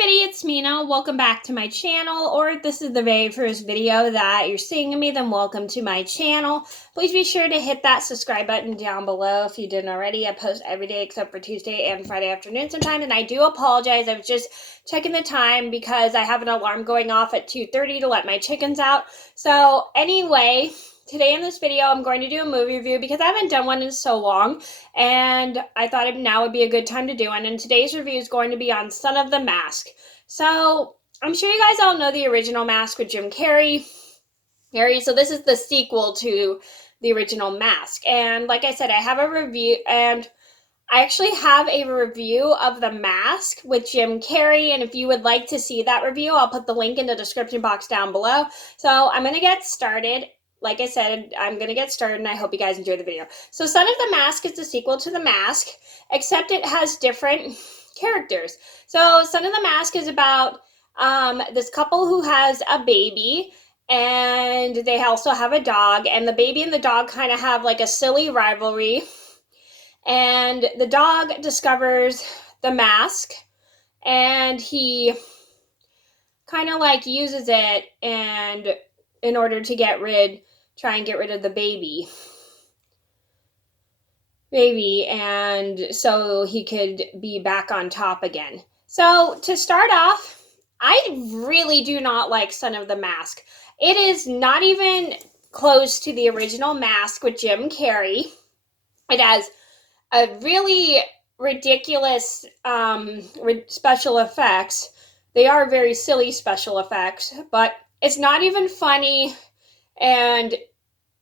everybody, it's Mena. Welcome back to my channel, or if this is the very first video that you're seeing of me, then welcome to my channel. Please be sure to hit that subscribe button down below if you didn't already. I post every day except for Tuesday and Friday afternoon sometime, and I do apologize. I was just checking the time because I have an alarm going off at 2:30 to let my chickens out. So anyway, today in this video, I'm going to do a movie review because I haven't done one in so long, and I thought now would be a good time to do one. And today's review is going to be on Son of the Mask. So I'm sure you guys all know the original Mask with Jim Carrey. So this is the sequel to the original Mask. And like I said, I have a review, and I actually have a review of The Mask with Jim Carrey, and if you would like to see that review, I'll put the link in the description box down below. So I'm going to get started. Like I said, I'm going to get started, and I hope you guys enjoy the video. So Son of the Mask is the sequel to The Mask, except it has different characters. So Son of the Mask is about this couple who has a baby, and they also have a dog, and the baby and the dog kind of have like a silly rivalry. And the dog discovers the mask, and he kind of like uses it and in order to try and get rid of the baby, and so he could be back on top again. So to start off, I really do not like Son of the Mask. It is not even close to the original Mask with Jim Carrey. It has a really ridiculous special effects. They are very silly special effects, but it's not even funny, and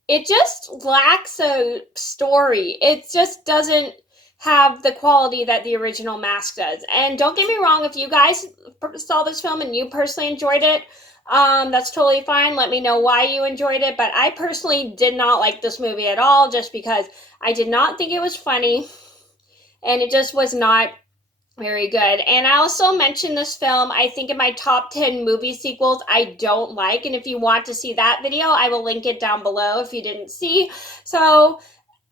it just lacks a story. It just doesn't have the quality that the original Mask does. And don't get me wrong, if you guys saw this film and you personally enjoyed it, that's totally fine. Let me know why you enjoyed it. But I personally did not like this movie at all, just because I did not think it was funny, and it just was not very good. And I also mentioned this film, I think, in my top 10 movie sequels I don't like. And if you want to see that video, I will link it down below if you didn't see. So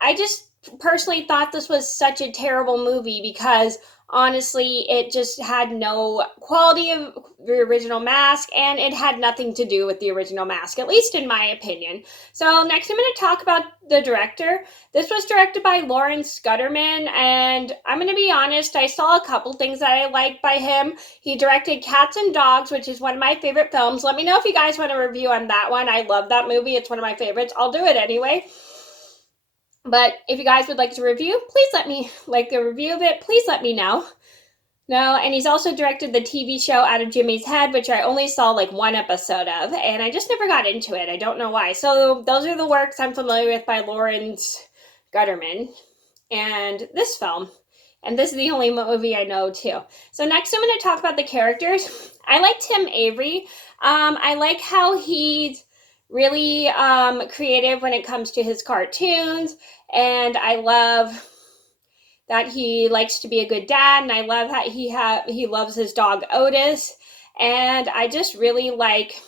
I just personally thought this was such a terrible movie because honestly, it just had no quality of the original Mask, and it had nothing to do with the original Mask, at least in my opinion. So next I'm going to talk about the director. This was directed by Lawrence Gutterman, and I'm going to be honest, I saw a couple things that I liked by him. He directed Cats and Dogs, which is one of my favorite films. Let me know if you guys want a review on that one. I love that movie. It's one of my favorites. I'll do it anyway. But if you guys would like to review, please let me like a review of it. Please let me know. No, and he's also directed the TV show Out of Jimmy's Head, which I only saw like one episode of, and I just never got into it. I don't know why. So those are the works I'm familiar with by Lawrence Gutterman, and this film. And this is the only movie I know too. So next I'm going to talk about the characters. I like Tim Avery. I like how he's really creative when it comes to his cartoons, and I love that he likes to be a good dad, and I love that he loves his dog Otis, and I just really like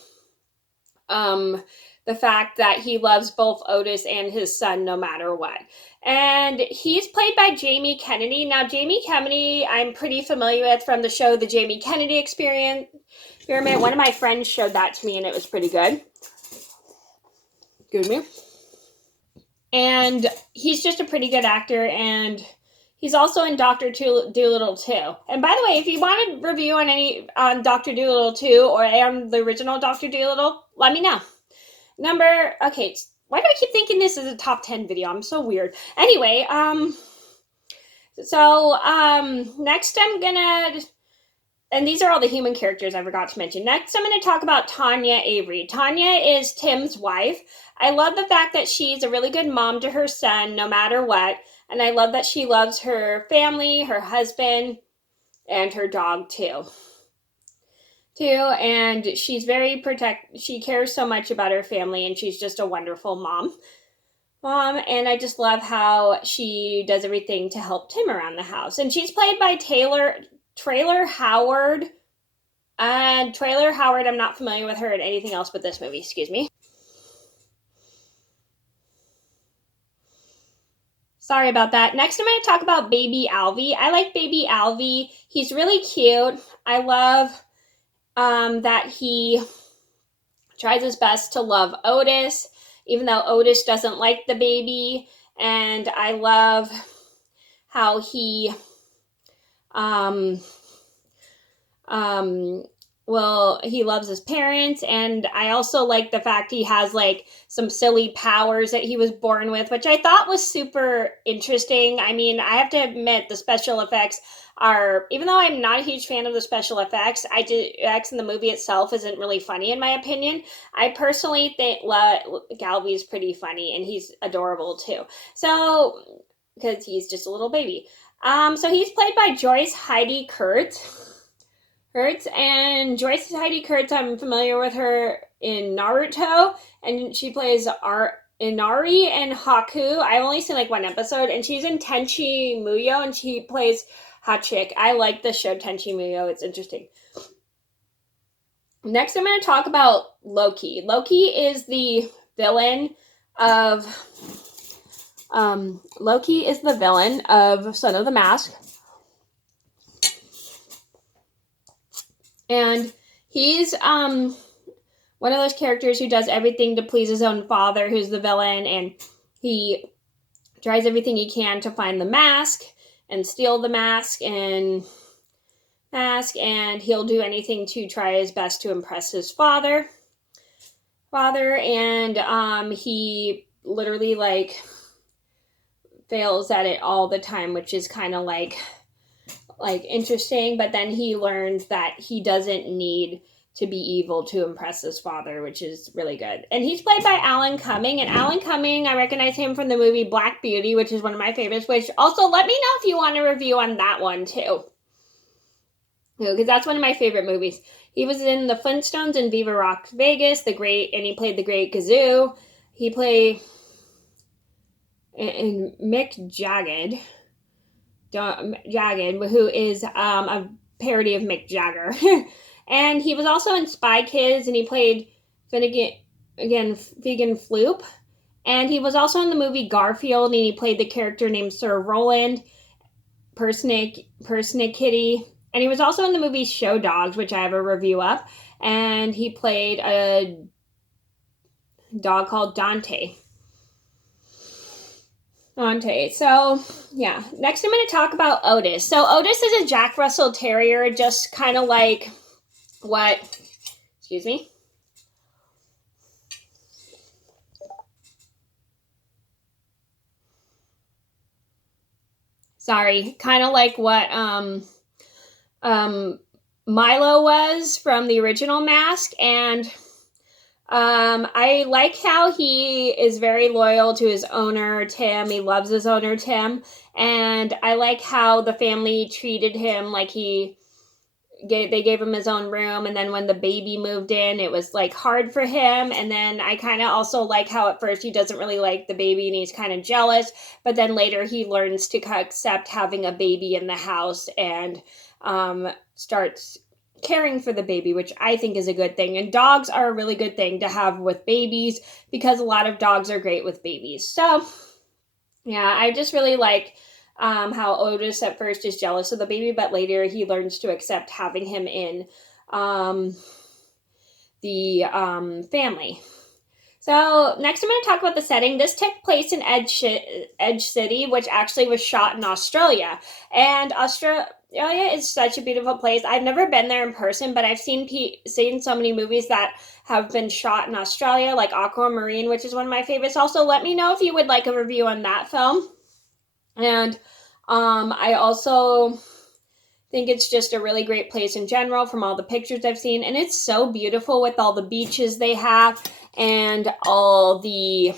the fact that he loves both Otis and his son no matter what. And he's played by Jamie Kennedy. Now, Jamie Kennedy, I'm pretty familiar with from the show The Jamie Kennedy Experiment. One of my friends showed that to me, and it was pretty good. Excuse me. And he's just a pretty good actor, and he's also in Dr. Dolittle 2. And by the way, if you want a review on Dr. Dolittle 2 or on the original Dr. Dolittle, let me know. Okay, why do I keep thinking this is a top 10 video? I'm so weird. Anyway, next I'm gonna, and these are all the human characters I forgot to mention. Next, I'm going to talk about Tanya Avery. Tanya is Tim's wife. I love the fact that she's a really good mom to her son, no matter what. And I love that she loves her family, her husband, and her dog too. And she's she cares so much about her family, and she's just a wonderful mom. And I just love how she does everything to help Tim around the house. And she's played by Trailer Howard. And Trailer Howard, I'm not familiar with her in anything else but this movie, excuse me. Sorry about that. Next, I'm going to talk about Baby Alvy. I like Baby Alvy. He's really cute. I love that he tries his best to love Otis, even though Otis doesn't like the baby. And I love how he um, um, well, he loves his parents, and I also like the fact he has like some silly powers that he was born with, which I thought was super interesting. I mean, I have to admit the special effects are, even though I'm not a huge fan of the special effects, X in the movie itself isn't really funny in my opinion. I personally think Galby is pretty funny, and he's adorable too. So, because he's just a little baby. So he's played by Joyce Heidi Kurtz, and Joyce Heidi Kurtz, I'm familiar with her in Naruto, and she plays Inari and Haku. I've only seen like one episode, and she's in Tenchi Muyo, and she plays Hachik. I like the show Tenchi Muyo. It's interesting. Next, I'm going to talk about Loki. Loki is the villain of Son of the Mask. And he's one of those characters who does everything to please his own father, who's the villain, and he tries everything he can to find the mask and steal the mask, and he'll do anything to try his best to impress his father. And he literally like fails at it all the time, which is kind of like interesting, but then he learns that he doesn't need to be evil to impress his father, which is really good. And he's played by Alan Cumming, and Alan Cumming, I recognize him from the movie Black Beauty, which is one of my favorites, which also let me know if you want a review on that one too, because that's one of my favorite movies. He was in The Flintstones and Viva Rock Vegas, and he played the great Gazoo. He played in Mick Jagged, who is a parody of Mick Jagger. And he was also in Spy Kids, and he played Figan Floop. And he was also in the movie Garfield, and he played the character named Sir Roland Persnickety. And he was also in the movie Show Dogs, which I have a review of. And he played a dog called Dante. So, yeah. Next, I'm going to talk about Otis. So, Otis is a Jack Russell Terrier, just kind of like what... Excuse me. Sorry. Kind of like what Milo was from the original Mask, and... I like how he is very loyal to his owner, Tim. He loves his owner, Tim. And I like how the family treated him like they gave him his own room. And then when the baby moved in, it was like hard for him. And then I kind of also like how at first he doesn't really like the baby and he's kind of jealous. But then later he learns to accept having a baby in the house and starts caring for the baby, which I think is a good thing. And dogs are a really good thing to have with babies because a lot of dogs are great with babies. So, yeah, I just really like how Otis at first is jealous of the baby, but later he learns to accept having him in the family. So next I'm going to talk about the setting. This took place in Edge City, which actually was shot in Australia. And Australia is such a beautiful place. I've never been there in person, but I've seen so many movies that have been shot in Australia, like Aquamarine, which is one of my favorites. Also, let me know if you would like a review on that film. And I also think it's just a really great place in general from all the pictures I've seen. And it's so beautiful with all the beaches they have and all the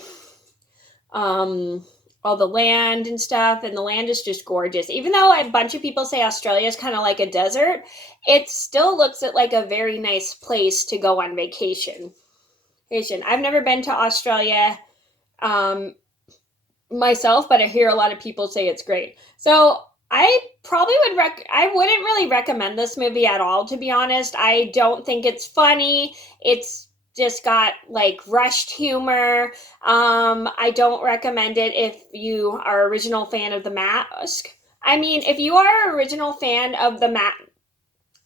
land and stuff. And the land is just gorgeous. Even though a bunch of people say Australia is kind of like a desert, it still looks like a very nice place to go on vacation. I've never been to Australia myself, but I hear a lot of people say it's great. So I probably I wouldn't really recommend this movie at all, to be honest. I don't think it's funny. It's just got like rushed humor. I don't recommend it if you are original fan of The Mask. I mean, if you are an original fan of The Mask,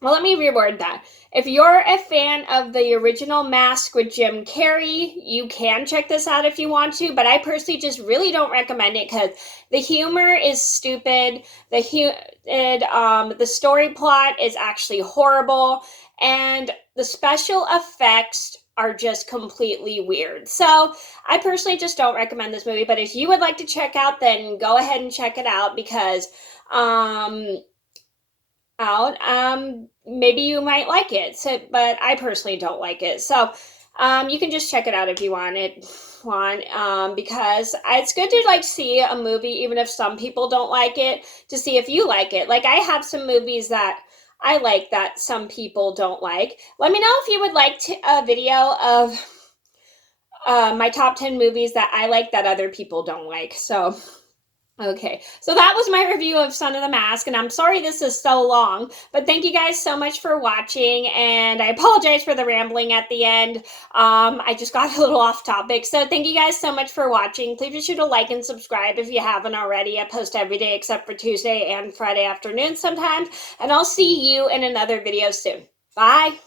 well, let me reword that. If you're a fan of the original Mask with Jim Carrey, you can check this out if you want to, but I personally just really don't recommend it because the humor is stupid. The story plot is actually horrible, and the special effects are just completely weird. So I personally just don't recommend this movie, but if you would like to check out, then go ahead and check it out because um out. Maybe you might like it. So, but I personally don't like it. So, you can just check it out if you want. Because it's good to like see a movie, even if some people don't like it, to see if you like it. Like I have some movies that I like that some people don't like. Let me know if you would like a video of my top 10 movies that I like that other people don't like. So. Okay, so that was my review of Son of the Mask, and I'm sorry this is so long, but thank you guys so much for watching, and I apologize for the rambling at the end. I just got a little off topic, so thank you guys so much for watching. Please be sure to like and subscribe if you haven't already. I post every day except for Tuesday and Friday afternoon sometimes, and I'll see you in another video soon. Bye!